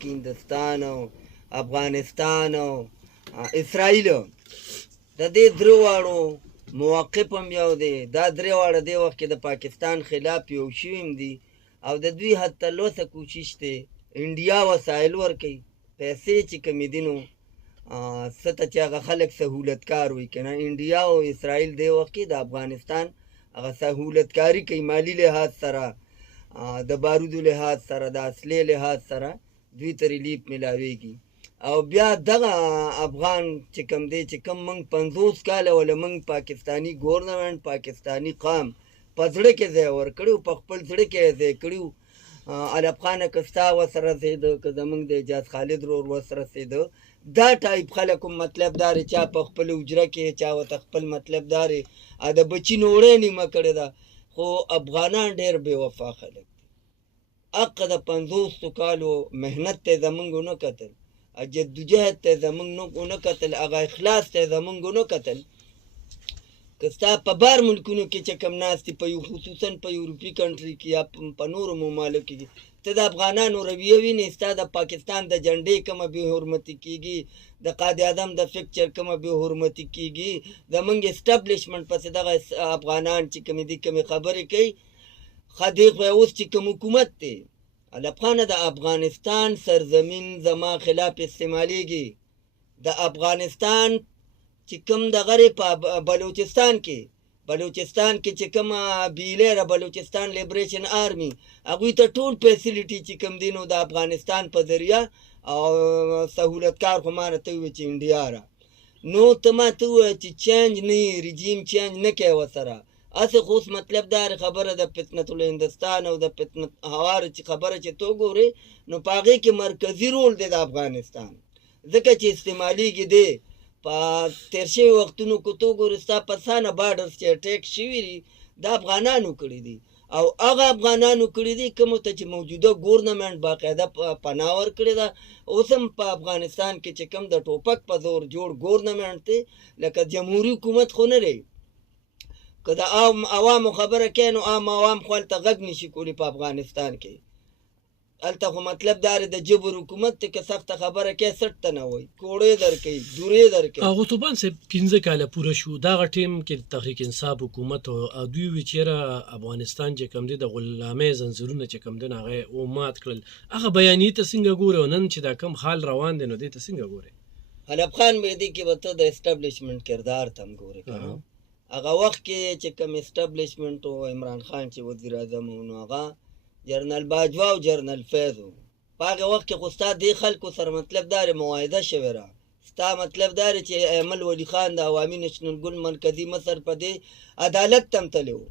کې هندوستان او افغانستان او اسرائیل د دې درې واړو موقف هم یو دی. دا درې واړه دې وخت کې د پاکستان خلاف یو شوي هم دي او د دوی حد تلوسه کوشش دی انډیا وسایل ورکوي پیسې چې کمې دي نو څه ته چې هغه خلک سهولتکار وي که نه. انډیا او اسرائیل دې وخت کې د افغانستان هغه سهولتکاري کوي مالي لحاظ سره د بارودو لحاظ سره د اصلي لحاظ سره دوی ته ریلیف میلاویږي. او بیا دغه افغان چې کوم دی چې کوم موږ 50 کاله ولا موږ پاکستاني ګورنمنټ پاکستاني قام په زړه کې ځای ورکړی په خپل زړه کې ځای کړي. علب خانه که ستا ورسره رسېده که زموږ د اجاز خالد ورور ورسره رسېده دا ټایپ خلک هم مطلب دارې چا په خپل حجره کې چا ورته خپل مطلب دارې د بچي نوړی نیمه کړې ده. خو افغانان ډېر بې وفا خلک دي. حقه د 50 کالو محنت ته زموږ ونه کتل جدوجهد ته زموږ ونه کتل هغه اخلاص ته زموږ ونه کتل. که ستا په بار ملکونو کې چې کوم ناست دي په خصوصا په یورپي کنټري کې یا په نورو ممالکو کې ته د افغانانو رویه وینې ستا د پاکستان د جنډې کومه بې حرمتي کېږي د قائد اعظم د فکچر کومه بې حرمتي کېږي زموږ اسټابلیشمنټ پسې دغه افغانان چې کومې دي کومې خبرې کوي خدیخ اوس چې کوم حکومت دی علب خانه د افغانستان سرزمین زما خلاف استعمالیږي. د افغانستان چې کوم دغه په بلوچستان کې چې کوم بیلر بلوچستان لیبریشن آرمی هغوی ته ټول فیسیلیټي چې کوم دي نو د افغانستان په ذریعه او سهولتکار خو ما راته وویل چې انډیا را نو ته ما ته ووایه چې چینج نه رژیم چینج نه کوې ورسره هسې خو اوس مطلب دا خبره د فتنة الهندوستان او د فتنة هوار چې خبره چې تو ګورې نو په هغې کې مرکزي رول دی د افغانستان ځکه چې استعمالیږي دی په تیر شوي وختونو کې تو ګورې ستا په سانه باډرز چې اټیک شوي دي د افغانانو کړي دي او هغه افغانانو کړي دي کومو ته چې موجوده ګورنمنټ باقاعده پناه ورکړې ده. اوس هم په افغانستان کې چې کوم د ټوپک په زور جوړ ګورنمنټ دی لکه جمهوري حکومت خو نه دی که د عوامو خبره کوي نو عام عوام خو هلته غږ نشي کولی په افغانستان کې هلته خو مطلب دا د جبر حکومت دی که سخته خبره کوي سټ ته نه وایي کوړې درکوي دورې درکوي. غوثوبان صاحب 15 کاله پوره شو دغه ټیم کې تحریک انصاف حکومت او دوی وی چیرې افغانستان چې کوم دی د غلامۍ زنځیرونه چې کوم دی هغه او مات کړل هغه بیانیه ته څنګه ګوري او نن چې دا کم حال روان دی نو دې ته څنګه ګوري؟ علب خان مهدي کې به ته د اسټابلیشمنټ کردار ته هم ګورې هغه وخت کې چې کوم اسټابلیشمنټ او عمران خان چې وزیر اعظم و نو هغه جرنل باجوا او جرنل فیض و په هغه وخت کې خو ستا دې خلکو سره مطلب دارې معاهده شوې را ستا مطلب دارې چې ایمل ولی خان د عوامي نشنل ګوند مرکزي مصر په دې عدالت ته هم تللی و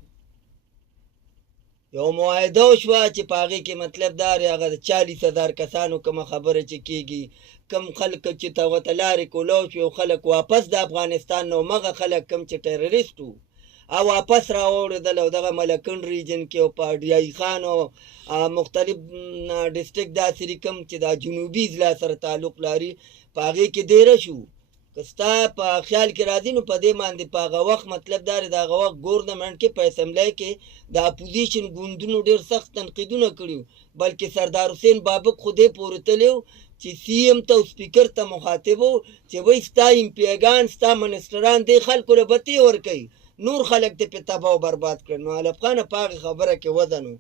یو معاهده وشوه چې په هغې کې مطلب دارې هغه د 40,000 کسانو کومه خبره چې کېږي کم خلک چې ته ورته لارې کولاو شو یو خلک واپس د افغانستان نه مغه خلک کم چې ټیرریست وو او واپس راوړېدل او دغه ملکن ریجن کې او په ډیای خان او مختلف ډسټرکټ داسې کم چې دا جنوبي ضلع سره تعلق لري په هغې کې دیره شو که ستا په خیال کې راځي نو په دې باندې په هغه وخت مطلب دا د هغه وخت ګورنمنټ کې په اسمبلی کې د اپوزیشن ګوندونو ډېر سخت تنقیدونه کړي بلکې سردار حسین بابک خو دې پورې تللی و چې سی ایم ته او سپیکر ته مخاطب و چې وایي ستا امپیګان ستا منسټران دې خلکو له بتې ورکوي نور خلک دې پې تباه او برباد کړل. نو علب خانه په هغې خبره کې وزن و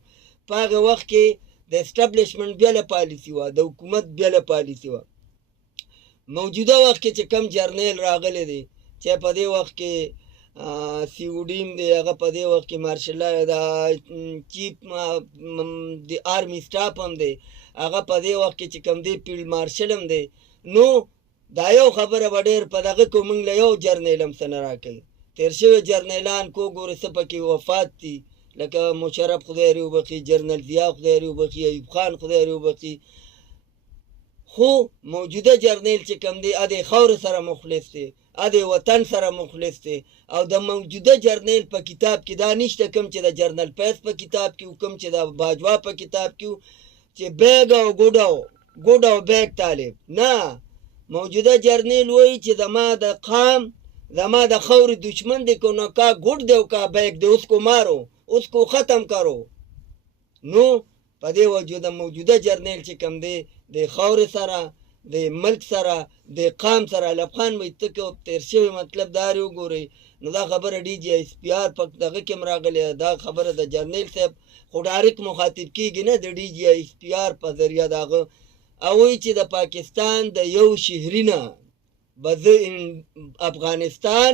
په هغې وخت کې د اسټابلیشمنټ بېله پالیسي وه د حکومت بېله پالیسي وه. موجوده وخت کې چې کم جرنیل راغلی دی چې په دې وخت کې سی او ډي م دی هغه په دې وخت کې مارشل د چیف د آرمی سټاف هم دی هغه په دې وخت کې چې کوم دی فیلډ مارشل هم دی نو دا یو خبره به ډېر په دغه کې موږ له یو جرنیل هم څه نه راکوي تیر شوي جرنیلان کو ګورې څه پکې وفات دي لکه مشرف خدای دې وبخي جرنل ضیا خدای دې وبخي ایوب خان خدای دې وبخي خو موجوده جرنیل چې کوم دی ا دې خاورې سره مخلص دی ا دې وطن سره مخلص دی او د موجوده جرنیل په کتاب کې دا نشته کوم چې د جرنل فیض په کتاب کې کوم چې د باجوا په کتاب کې چې بیگ او ګوډ او بیگ طالب نه موجوده جرنیل وایي چې زما د قام زما د خاورې دشمن دی کو نو کا ګوډ دی او کا بیگ دی اس کو مارو اس کو ختم کرو. نو په دې وجه د موجوده جرنیل چې کوم دی د خاورې سره د ملک سره د قام سره علب خان به ته که تیر شوی مطلب دا وګورئ نو دا خبره ډي جي ایس پي آر په دغه کې هم راغلې دا خبره د جرنیل صاحب خو ډایرکټ مخاطب کېږي نه د ډي جي ایس پي آر په ذریعه د هغه او وایي چې د پاکستان د یو شهري نه به زه افغانستان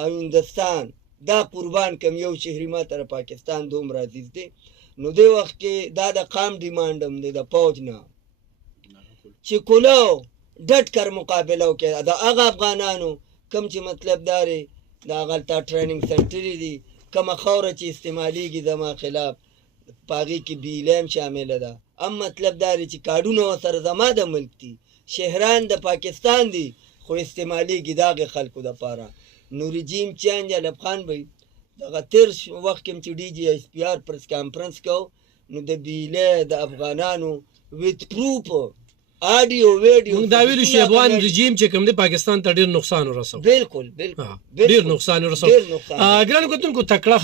او هندوستان دا قربان کم یو شهري ما ته پاکستان دومره عزیز دی نو دې وخت کې دا د قام ډیمانډ هم دی د پوج نه چې کولو ډټ کر مقابله وکړي د هغه افغانانو کم چې مطلب داري د هغلته ټریننګ سنټر دي کومه خاوره چې استعمالیږي زما خلاف په هغې کې بیله هم شامله ده هم مطلب داري چې کارډونه ورسره زما د ملک دي شهران د پاکستان دي خو استعمالیږي د هغې خلکو دپاره نو رژیم چینج علب خان به دغه تېر وخت کې هم چې ډي جي ایس پي آر پرس کانفرنس کو نو د بیله د افغانانو ویت پروف آډیو ویډیو موږ دا ویلو چې افغان رژیم چې کوم دی پاکستان ته ډېر نقصان ورسو بالکل ډېر نقصان ورسو ګرانو کتونکو تکړه